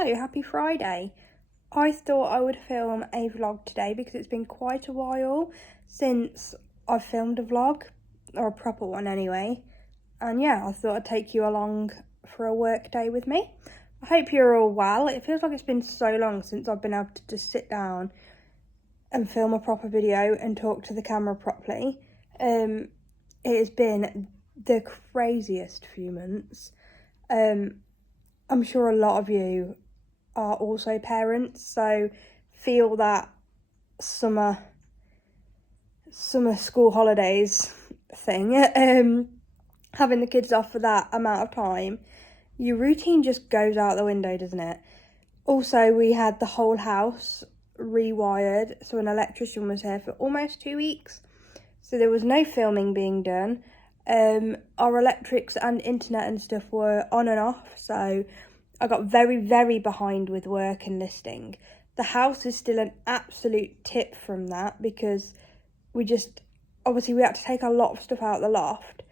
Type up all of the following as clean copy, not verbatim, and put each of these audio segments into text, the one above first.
Hello, happy Friday. I thought I would film a vlog today because it's been quite a while since I've filmed a vlog, or a proper one anyway. And yeah, I thought I'd take you along for a work day with me. I hope you're all well. It feels like it's been so long since I've been able to just sit down and film a proper video and talk to the camera properly. It has been the craziest few months. I'm sure a lot of you are also parents, so feel that summer school holidays thing. Having the kids off for that amount of time, your routine just goes out the window, doesn't it? Also, we had the whole house rewired, so an electrician was here for almost 2 weeks, so there was no filming being done. Our electrics and internet and stuff were on and off, so I got very, very behind with work and listing. The house is still an absolute tip from that because we had to take a lot of stuff out of the loft,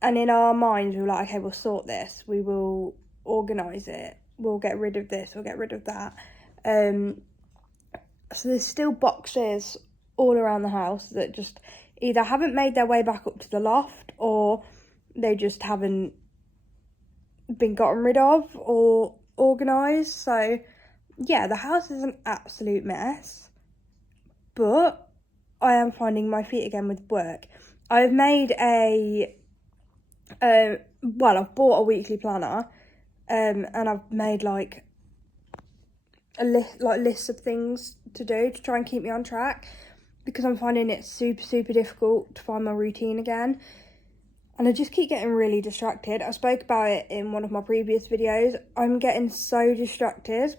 and in our minds we were like, okay, we'll sort this, we will organise it, we'll get rid of this, we'll get rid of that. So there's still boxes all around the house that just either haven't made their way back up to the loft, or they just haven't been gotten rid of or organised. So yeah, the house is an absolute mess, but I am finding my feet again with work. I've made I've bought a weekly planner, and I've made like a lists of things to do to try and keep me on track, because I'm finding it super difficult to find my routine again, and I just keep getting really distracted. I spoke about it in one of my previous videos. I'm getting so distracted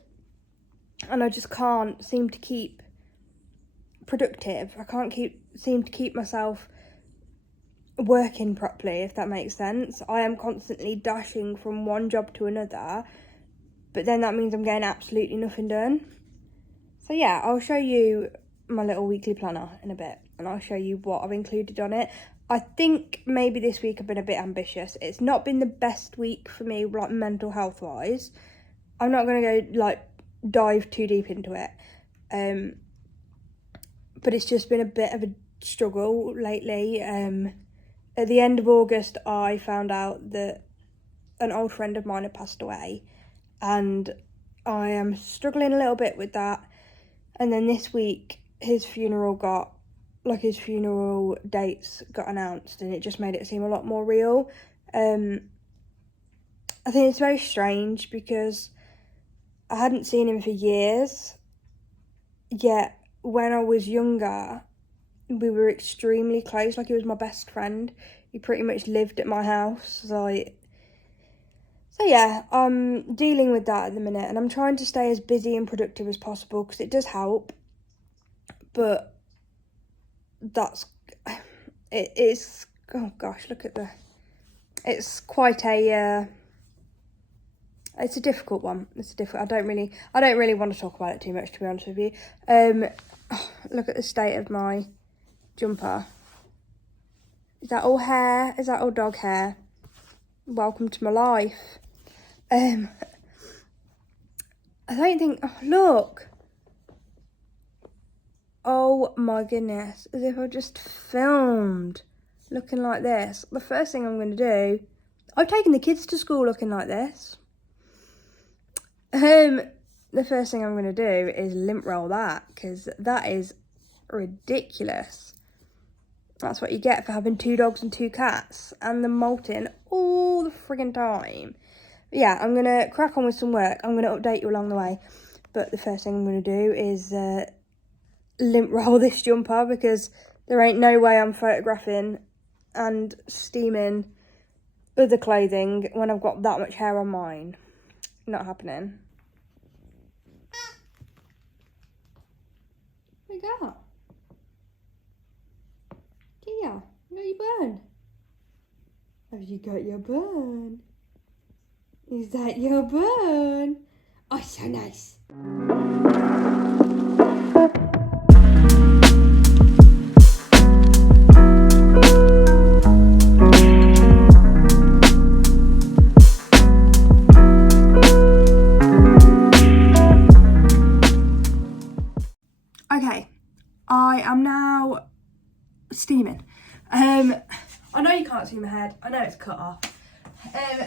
and I just can't seem to keep productive. I can't seem to keep myself working properly, if that makes sense. I am constantly dashing from one job to another, but then that means I'm getting absolutely nothing done. So yeah, I'll show you my little weekly planner in a bit, and I'll show you what I've included on it. I think maybe this week I've been a bit ambitious. It's not been the best week for me, like mental health wise. I'm not going to go dive too deep into it, but it's just been a bit of a struggle lately. At the end of August, I found out that an old friend of mine had passed away, and I am struggling a little bit with that. And then this week, his funeral dates got announced, and it just made it seem a lot more real. I think it's very strange because I hadn't seen him for years, yet when I was younger, we were extremely close. Like, he was my best friend. He pretty much lived at my house. So yeah, I'm dealing with that at the minute, and I'm trying to stay as busy and productive as possible because it does help. But it is, oh gosh, look at it's quite a, it's a difficult one. I don't really want to talk about it too much, to be honest with you. Look at the state of my jumper. Is that all hair? Is that all dog hair? Welcome to my life. I don't think, oh look. Oh my goodness, as if I just filmed looking like this. The first thing I'm going to do, I've taken the kids to school looking like this. The first thing I'm going to do is lint roll that, because that is ridiculous. That's what you get for having 2 dogs and 2 cats and them molting all the friggin' time. But yeah, I'm going to crack on with some work. I'm going to update you along the way. But the first thing I'm going to do is lint roll this jumper, because there ain't no way I'm photographing and steaming other clothing when I've got that much hair on mine. Not happening. What you got? Kia, you got your burn? Have you got your burn? Is that your burn? Oh, so nice. I know you can't see my head. I know it's cut off.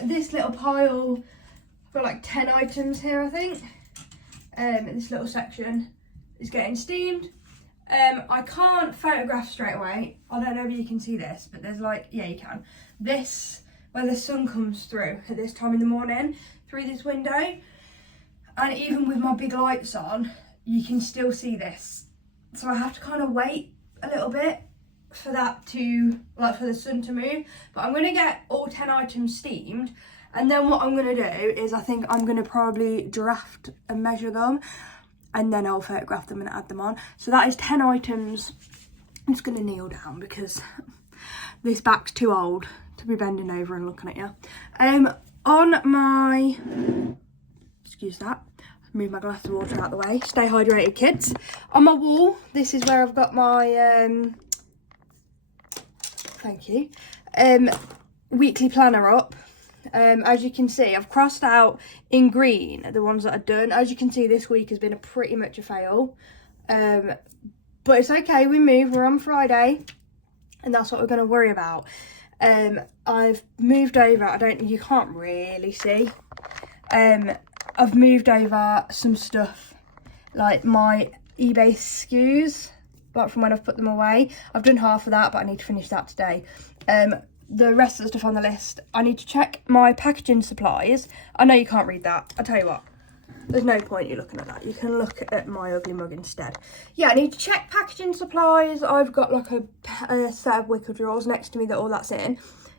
This little pile, I've got like 10 items here, I think. This little section is getting steamed. I can't photograph straight away. I don't know if you can see this, but there's like, yeah, you can. This, where the sun comes through at this time in the morning, through this window. And even with my big lights on, you can still see this. So I have to kind of wait a little bit for that to, like, for the sun to move. But I'm gonna get all 10 items steamed. And then what I'm gonna do is I think I'm gonna probably draft and measure them, and then I'll photograph them and add them on. So that is 10 items. I'm just gonna kneel down because this back's too old to be bending over and looking at you. On my, excuse that, move my glass of water out of the way. Stay hydrated, kids. On my wall, this is where I've got my, thank you, weekly planner up. As you can see, I've crossed out in green the ones that are done. As you can see, this week has been pretty much a fail. But it's okay, we move, we're on Friday, and that's what we're going to worry about. I've moved over, you can't really see. I've moved over some stuff, like my eBay SKUs, like from when I've put them away. I've done half of that, but I need to finish that today. The rest of the stuff on the list, I need to check my packaging supplies. I know you can't read that. I tell you what, there's no point you looking at that. You can look at my ugly mug instead. Yeah, I need to check packaging supplies. I've got like a set of wicker drawers next to me that all that's in,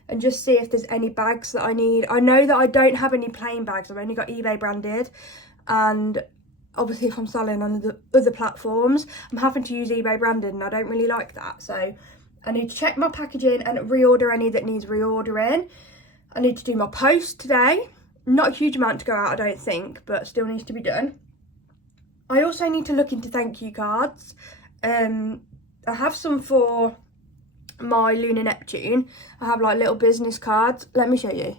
and just see if there's any bags that I need. I know that I don't have any plain bags. I've only got eBay branded, and obviously if I'm selling on the other platforms, I'm having to use eBay branded, and I don't really like that. So I need to check my packaging and reorder any that needs reordering. I need to do my post today. Not a huge amount to go out, I don't think, but still needs to be done. I also need to look into thank you cards. I have some for my Lunar Neptune. I have like little business cards. Let me show you.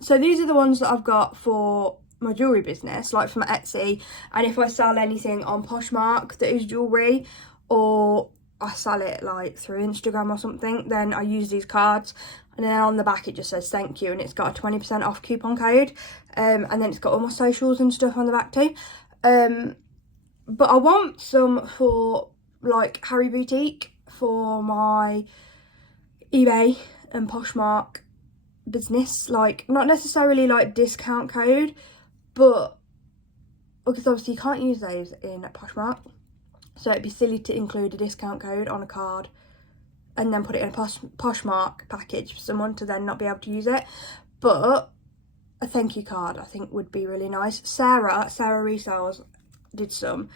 So these are the ones that I've got for my jewellery business, like for my Etsy. And if I sell anything on Poshmark that is jewellery, or I sell it like through Instagram or something, then I use these cards. And then on the back it just says thank you, and it's got a 20% off coupon code. And then it's got all my socials and stuff on the back too. But I want some for like Harry Boutique for my eBay and Poshmark business. Like, not necessarily like discount code, but because obviously you can't use those in Poshmark. So it'd be silly to include a discount code on a card and then put it in a Poshmark package for someone to then not be able to use it. But a thank you card I think would be really nice. Sarah Resells did some,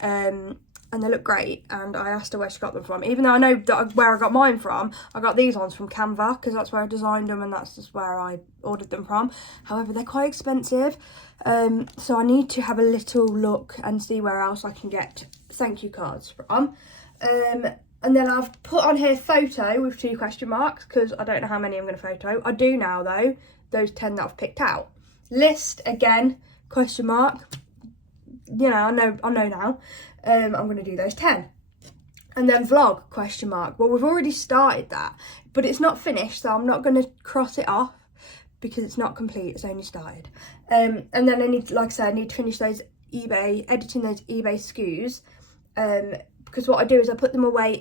and they look great, and I asked her where she got them from. Even though I know that where I got mine from, I got these ones from Canva, because that's where I designed them and that's just where I ordered them from. However, they're quite expensive, so I need to have a little look and see where else I can get thank you cards from. And then I've put on here photo with 2 question marks, because I don't know how many I'm going to photo. I do now though, those 10 that I've picked out. List, again, question mark. You know, I know now. I'm going to do those 10. And then vlog, question mark. Well, we've already started that, but it's not finished, so I'm not going to cross it off because it's not complete, it's only started. And then I need, like I said, I need to finish those editing those eBay SKUs. Because what I do is I put them away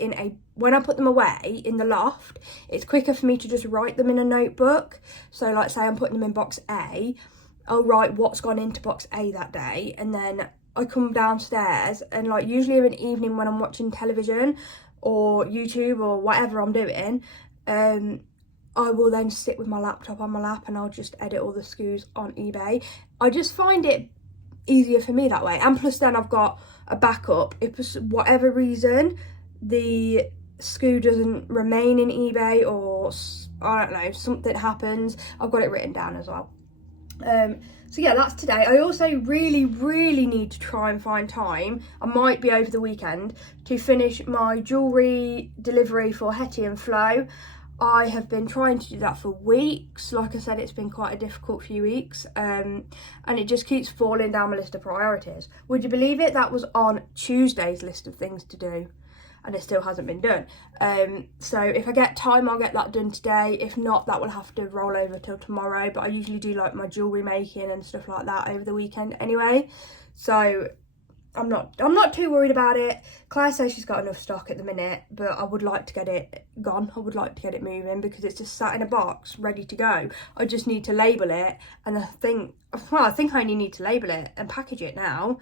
when I put them away in the loft, it's quicker for me to just write them in a notebook. So like say I'm putting them in box A, I'll write what's gone into box A that day, and then I come downstairs, and like usually of an evening when I'm watching television or YouTube or whatever I'm doing, I will then sit with my laptop on my lap and I'll just edit all the SKUs on eBay. I just find it easier for me that way, and plus then I've got a backup if for whatever reason the SKU doesn't remain in eBay, or I don't know, something happens, I've got it written down as well. So yeah, that's today. I also really need to try and find time, I might be over the weekend, to finish my jewellery delivery for Hetty and Flo. I have been trying to do that for weeks. Like I said, it's been quite a difficult few weeks, and it just keeps falling down my list of priorities. Would you believe it? That was on Tuesday's list of things to do, and it still hasn't been done. So if I get time, I'll get that done today. If not, that will have to roll over till tomorrow, but I usually do like my jewellery making and stuff like that over the weekend anyway, so I'm not too worried about it. Claire says she's got enough stock at the minute, but I would like to get it gone. I would like to get it moving because it's just sat in a box ready to go. I just need to label it, and I think I only need to label it and package it now.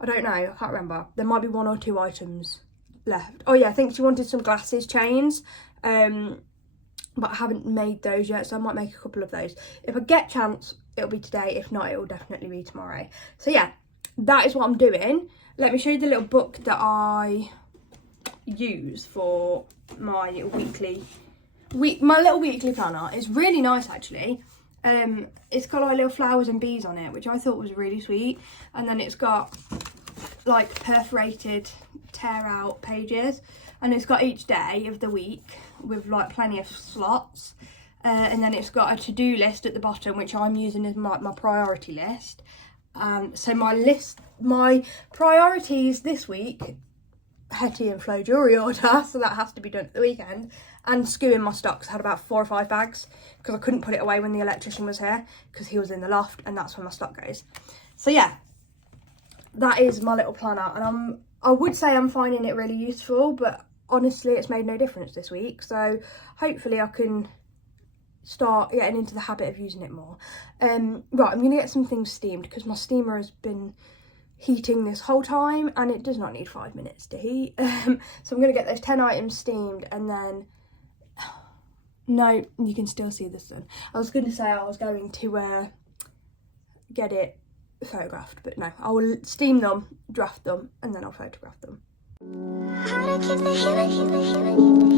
I don't know, I can't remember. There might be 1 or 2 items left. Oh yeah, I think she wanted some glasses chains, but I haven't made those yet, so I might make a couple of those. If I get chance, it'll be today. If not, it will definitely be tomorrow. So yeah, that is what I'm doing. Let me show you the little book that I use for my little weekly planner. It's really nice actually. It's got like little flowers and bees on it, which I thought was really sweet. And then it's got like perforated tear out pages, and it's got each day of the week with like plenty of slots. And then it's got a to-do list at the bottom, which I'm using as my priority list. So my priorities this week, Hetty and Flo jewellery order, so that has to be done at the weekend, and skewing my stocks. I had about 4 or 5 bags because I couldn't put it away when the electrician was here because he was in the loft, and that's where my stock goes. So yeah, that is my little planner, and I would say I'm finding it really useful, but honestly it's made no difference this week, so hopefully I can start getting into the habit of using it more. Right, I'm gonna get some things steamed because my steamer has been heating this whole time and it does not need 5 minutes to heat. So I'm gonna get those 10 items steamed, and then no, you can still see the sun. I was gonna say I was going to get it photographed, but no, I will steam them, draft them, and then I'll photograph them. How to keep the healing.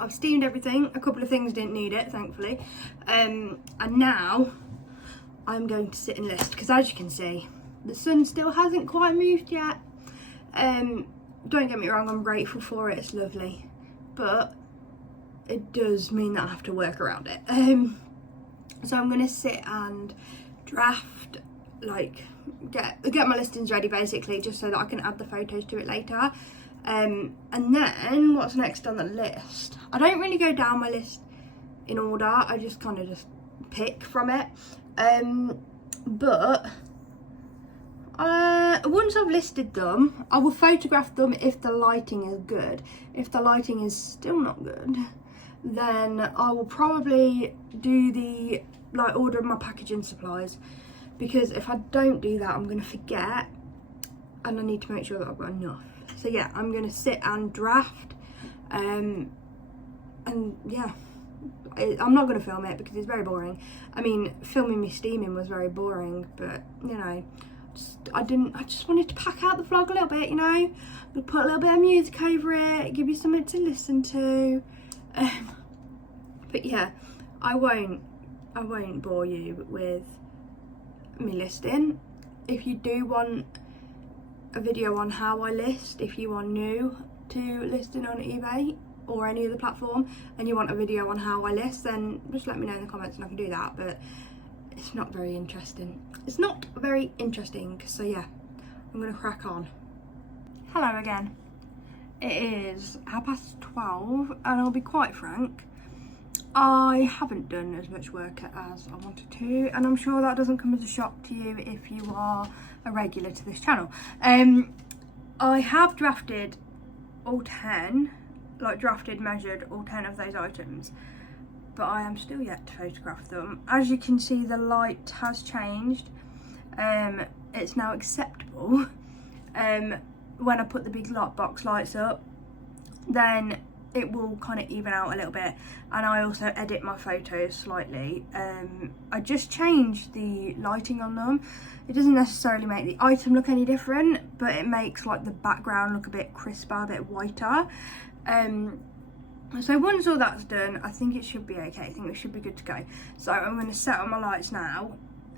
I've steamed everything. A couple of things didn't need it, thankfully, and now I'm going to sit and list because, as you can see, the sun still hasn't quite moved yet. Don't get me wrong, I'm grateful for it, it's lovely, but it does mean that I have to work around it. So I'm going to sit and draft, like get my listings ready basically, just so that I can add the photos to it later. And then what's next on the list? I don't really go down my list in order, I just kind of just pick from it. But once I've listed them, I will photograph them if the lighting is good. If the lighting is still not good, then I will probably do the order of my packaging supplies, because if I don't do that I'm going to forget, and I need to make sure that I've got enough. So yeah, I'm going to sit and draft, and yeah, I'm not going to film it because it's very boring. I mean, filming me steaming was very boring, but you know, I just wanted to pack out the vlog a little bit, you know, put a little bit of music over it, give you something to listen to. But yeah, I won't bore you with me listing. If you do want a video on how I list, if you are new to listing on eBay or any other platform and you want a video on how I list, then just let me know in the comments and I can do that, but it's not very interesting. It's not very interesting, so yeah, I'm gonna crack on. Hello again. It is 12:30 and I'll be quite frank, I haven't done as much work as I wanted to, and I'm sure that doesn't come as a shock to you if you are a regular to this channel. I have drafted all 10, measured all 10 of those items, but I am still yet to photograph them. As you can see, the light has changed. It's now acceptable. When I put the big box lights up, then it will kind of even out a little bit, and I also edit my photos slightly. I just changed the lighting on them. It doesn't necessarily make the item look any different, but it makes like the background look a bit crisper, a bit whiter. So once all that's done, I think it should be okay. I think it should be good to go. So I'm going to set up my lights now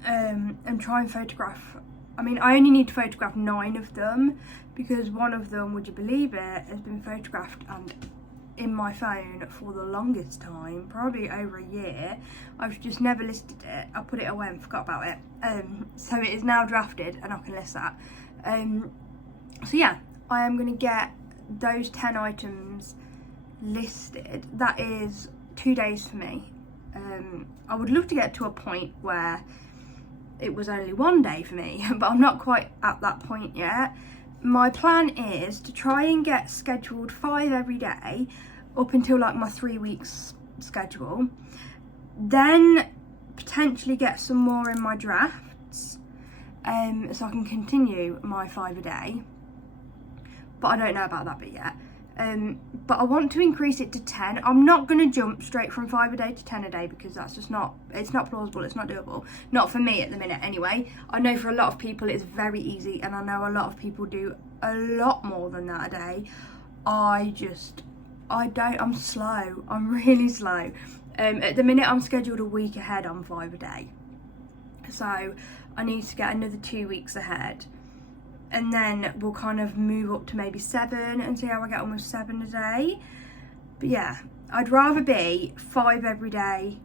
and try and photograph. I mean, I only need to photograph 9 of them because one of them, would you believe it, has been photographed and in my phone for the longest time, probably over a year. I've just never listed it. I put it away and forgot about it. So it is now drafted and I can list that. So yeah, I am going to get those 10 items listed. That is 2 days for me. I would love to get to a point where it was only 1 day for me, but I'm not quite at that point yet. My plan is to try and get scheduled 5 every day up until like my 3 weeks schedule, then potentially get some more in my drafts, so I can continue my 5 a day, but I don't know about that bit yet. But I want to increase it to 10. I'm not going to jump straight from 5 a day to 10 a day because that's just not, it's not plausible, it's not doable. Not for me at the minute anyway. I know for a lot of people it's very easy, and I know a lot of people do a lot more than that a day. I'm slow. I'm really slow. At the minute I'm scheduled a week ahead on 5 a day. So I need to get another 2 weeks ahead. And then we'll kind of move up to maybe 7 and see how I get on with 7 a day. But yeah, I'd rather be 5 every day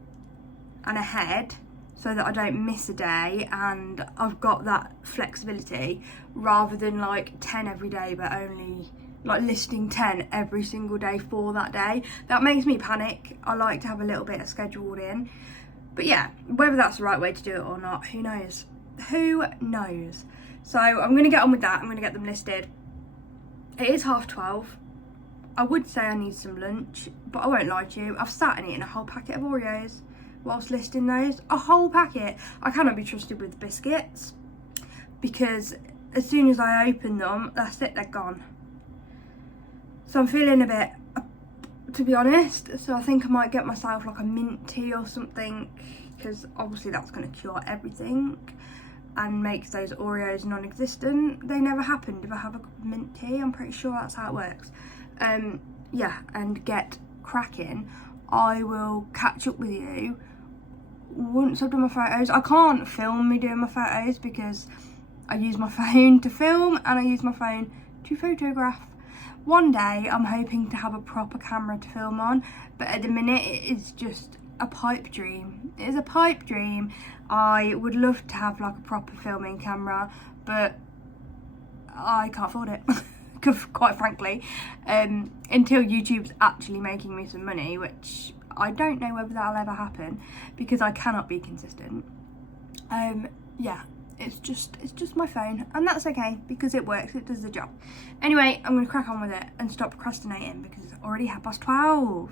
and ahead so that I don't miss a day and I've got that flexibility, rather than like 10 every day but only like listing 10 every single day for that day. That makes me panic. I like to have a little bit of scheduled in. But yeah, whether that's the right way to do it or not, who knows? Who knows? So I'm going to get on with that. I'm going to get them listed. It is 12:30. I would say I need some lunch, but I won't lie to you. I've sat and eaten a whole packet of Oreos whilst listing those. A whole packet. I cannot be trusted with biscuits because as soon as I open them, that's it, they're gone. So I'm feeling a bit, to be honest. So I think I might get myself like a mint tea or something, because obviously that's going to cure everything and make those Oreos non-existent. They never happened if I have a mint tea. I'm pretty sure that's how it works. Yeah, and get cracking. I will catch up with you once I've done my photos. I can't film me doing my photos because I use my phone to film and I use my phone to photograph. One day I'm hoping to have a proper camera to film on, but at the minute it is just a pipe dream. It is a pipe dream. I would love to have like a proper filming camera, but I can't afford it. Quite frankly, until YouTube's actually making me some money, which I don't know whether that'll ever happen because I cannot be consistent. Yeah, it's just my phone, and that's okay because it works, it does the job. Anyway, I'm gonna crack on with it and stop procrastinating because it's already 12:30.